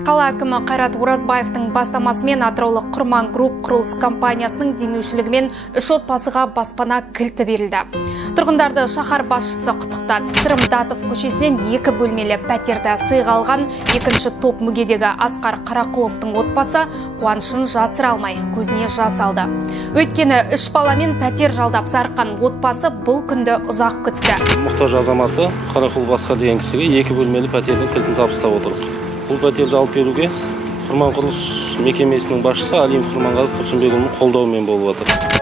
Қала әкімі Қайрат Оразбаевтың бастамасымен Атыраулық Құрман Групп құрылыс компаниясының демеушілігімен 3 отбасыға баспана кілті берілді. Тұрғындарды шаһар басшысы құттықтады. Сырымдатов көшесінен 2 бөлмелі пәтерді сыйға алған екінші топ мүгедегі Асқар Қарақұловтың отбасы қуанышын жасыра алмай көзіне жас алды. Өйткені 3 баламен пәтер жалдап зарыққан отбасы бұл күнді ұзақ күтті. Мұқтаж азаматы Қарақұлов Асқар деген кісіге 2 бөлмелі пәтердің кілтін табыстап отырық. Бұл пәтерді алып беруге Құрман құрылыс мекемесінің басшысы Алим Құрманғазы Тұрсынбекұлының қолдауымен болып отыр.